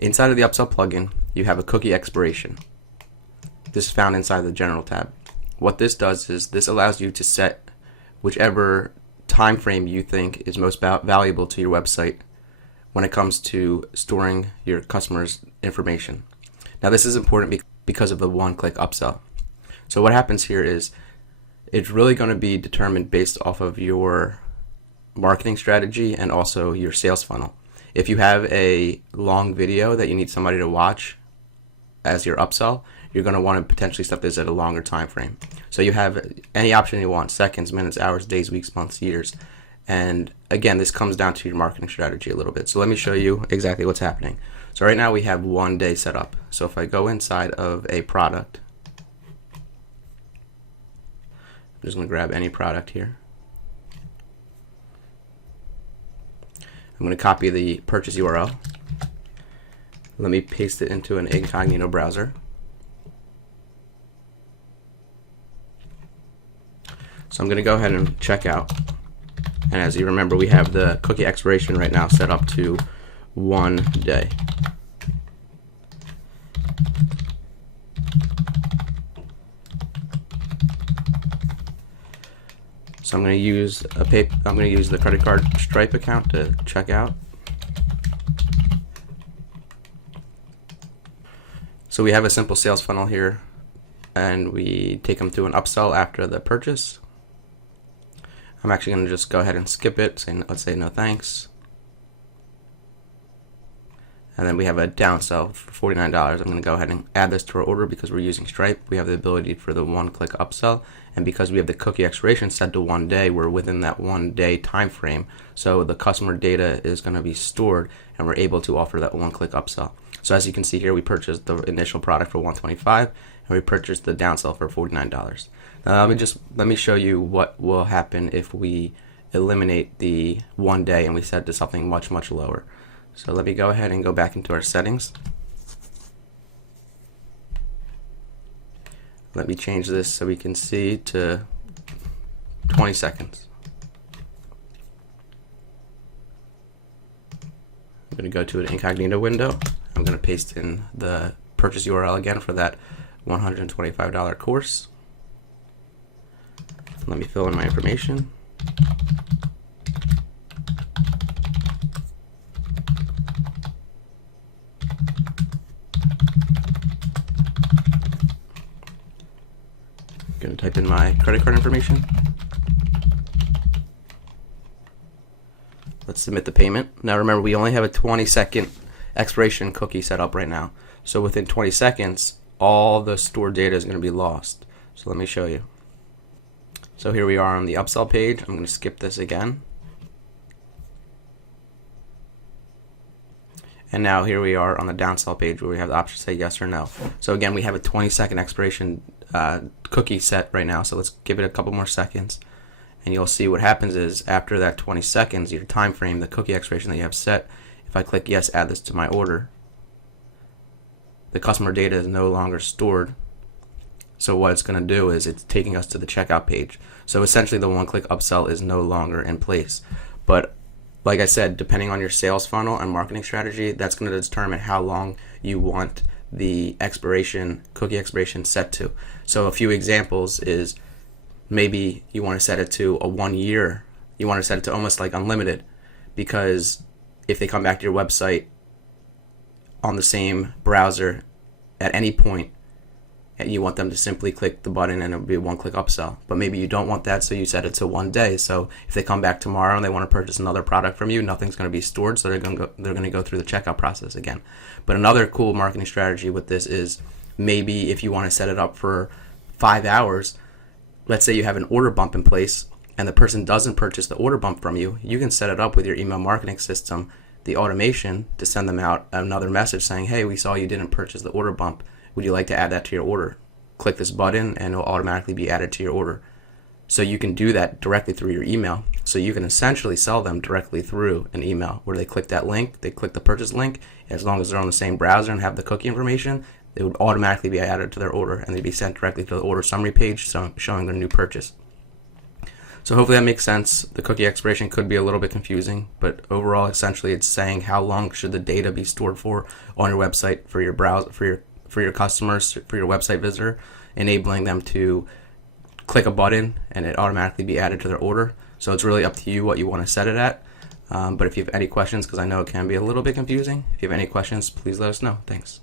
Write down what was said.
Inside of the Upsell plugin, you have a cookie expiration. This is found inside the General tab. What this does is this allows you to set whichever time frame you think is most valuable to your website when it comes to storing your customers' information. Now this is important because of the one-click upsell. So what happens here is it's really going to be determined based off of your marketing strategy and also your sales funnel. If you have a long video that you need somebody to watch as your upsell, you're going to want to potentially set this at a longer time frame. So you have any option you want: seconds, minutes, hours, days, weeks, months, years. And again, this comes down to your marketing strategy a little bit. So let me show you exactly what's happening. So right now we have 1 day set up. So if I go inside of a product, I'm just going to grab any product here. I'm going to copy the purchase URL. Let me paste it into an incognito browser. So I'm going to go ahead and check out. And as you remember, we have the cookie expiration right now set up to 1 day. So I'm going to use the credit card Stripe account to check out. So we have a simple sales funnel here, and we take them through an upsell after the purchase. I'm actually going to just go ahead and skip it. Let's say no thanks. And then we have a downsell for $49. I'm going to go ahead and add this to our order because we're using Stripe. We have the ability for the one-click upsell, and because we have the cookie expiration set to 1 day, we're within that 1 day time frame. So the customer data is going to be stored, and we're able to offer that one-click upsell. So as you can see here, we purchased the initial product for $125, and we purchased the downsell for $49. Now let me show you what will happen if we eliminate the 1 day and we set it to something much lower. So let me go ahead and go back into our settings. Let me change this so we can see to 20 seconds. I'm going to go to an incognito window. I'm going to paste in the purchase URL again for that $125 course. Let me fill in my information. I'm going to type in my credit card information. Let's submit the payment. Now remember, we only have a 20-second expiration cookie set up right now. So within 20 seconds, all the stored data is going to be lost. So let me show you. So here we are on the upsell page. I'm going to skip this again. And now here we are on the downsell page where we have the option to say yes or no. So again, we have a 20-second expiration cookie set right now. So let's give it a couple more seconds. And you'll see what happens is after that 20 seconds, your time frame, the cookie expiration that you have set, if I click yes, add this to my order, the customer data is no longer stored. So what it's going to do is it's taking us to the checkout page. So essentially the one-click upsell is no longer in place. But like I said, depending on your sales funnel and marketing strategy, that's going to determine how long you want the cookie expiration set to. So a few examples is maybe you want to set it to a 1 year. You want to set it to almost like unlimited, because if they come back to your website on the same browser at any point, and you want them to simply click the button and it'll be a one-click upsell. But maybe you don't want that, so you set it to 1 day. So if they come back tomorrow and they want to purchase another product from you, nothing's going to be stored, so they're going to go through the checkout process again. But another cool marketing strategy with this is maybe if you want to set it up for 5 hours, let's say you have an order bump in place and the person doesn't purchase the order bump from you, you can set it up with your email marketing system, the automation, to send them out another message saying, hey, we saw you didn't purchase the order bump. Would you like to add that to your order? Click this button and it'll automatically be added to your order. So you can do that directly through your email. So you can essentially sell them directly through an email where they click that link, they click the purchase link. As long as they're on the same browser and have the cookie information, they would automatically be added to their order and they'd be sent directly to the order summary page showing their new purchase. So hopefully that makes sense. The cookie expiration could be a little bit confusing, but overall, essentially, it's saying how long should the data be stored for on your website for your browser, for your customers, for your website visitor, enabling them to click a button and it automatically be added to their order. So it's really up to you what you want to set it at. But if you have any questions, because I know it can be a little bit confusing, if you have any questions, please let us know. Thanks.